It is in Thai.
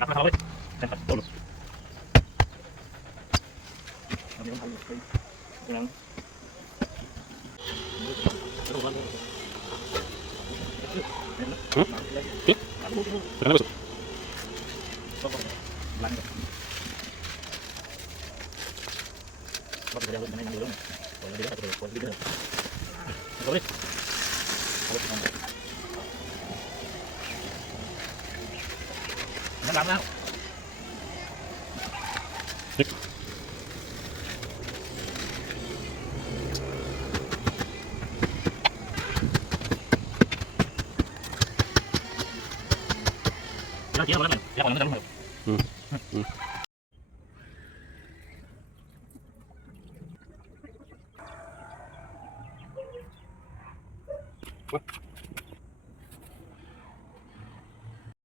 นับมาเขาเลยเต็มหมดตัวเอาเดี๋ยวไปตรงนั้นเป็นอะไรบ้างร้านนี้ก็เป็นเรื่องไม่นั่งอยู่ตรงนี้คนเดียวคนเดียวเอาเลยน้ำล้างแล้วเราเกี่ยวกับอะไรเกี่ยวกับอะไรไม่รู้